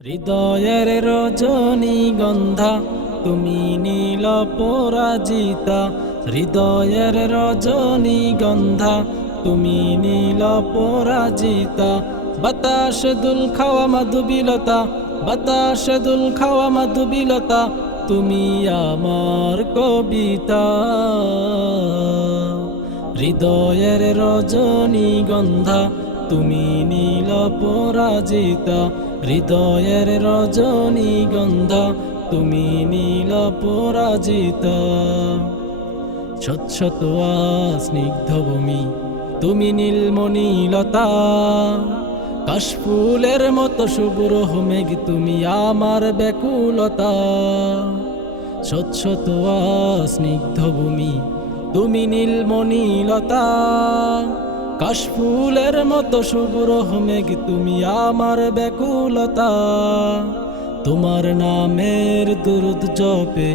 হৃদয়ের রজনীগন্ধা তুমি নীল পরাজিতা, হৃদয়ের রজনীগন্ধা তুমি নীল পরাজিতা। বাতাস দুল খাওয়া মাধুবিলতা, বাতাস দুল খাওয়া মাধুবিলতা, তুমি আমার কবিতা। হৃদয়ের রজনীগন্ধা তুমি নীল পরাজিতা, হৃদয়ের রজনীগন্ধা তুমি নীল পরাজিতা। স্বচ্ছত স্নিগ্ধ ভূমি তুমি নীলমণিলতা, কাশফুলের মতো শুভ্র মেঘ তুমি আমার ব্যাকুলতা। স্বচ্ছত স্নিগ্ধ ভূমি তুমি নীলমণিলতা, কাশফুলের মতো শুভ্র মেঘ তুমি আমার ব্যাকুলতা। তোমার নামের দুরুদ জপে,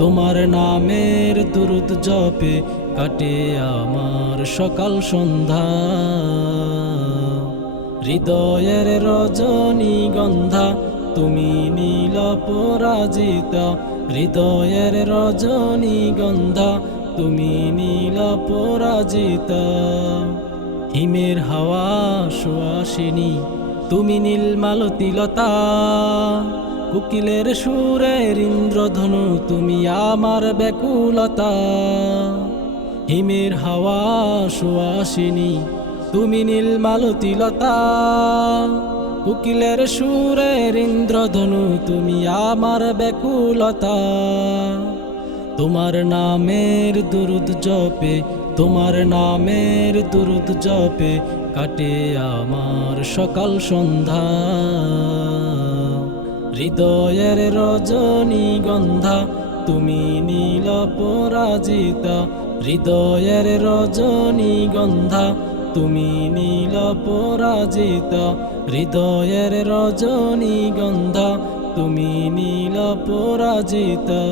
তোমার নামের দুরুদ জপে কাটে আমার সকাল সন্ধ্যা। হৃদয়ের রজনীগন্ধা তুমি নীল পরাজিতা, হৃদয়ের রজনীগন্ধা তুমি নীল পরাজিতা। হিমের হাওয়া সুয়াসিনী তুমি নীলমালতিলতা, কোকিলের সুরের ইন্দ্রধনু তুমি আমার ব্যাকুলতা। হিমের হাওয়া সুয়াসিনী তুমি নীলমালতিলতা, কোকিলের সুরের ইন্দ্রধনু তুমি আমার ব্যাকুলতা। তোমার নামের দুরুদ জপে, তোমার নামের দুরুদ জপে কাটে আমার সকাল সন্ধ্যা। হৃদয়ের রজনীগন্ধা তুমি নীল পরাজিতা, হৃদয়ের রজনীগন্ধা তুমি নীল পরাজিতা, হৃদয়ের রজনীগন্ধা তুমি নীল পরাজিতা।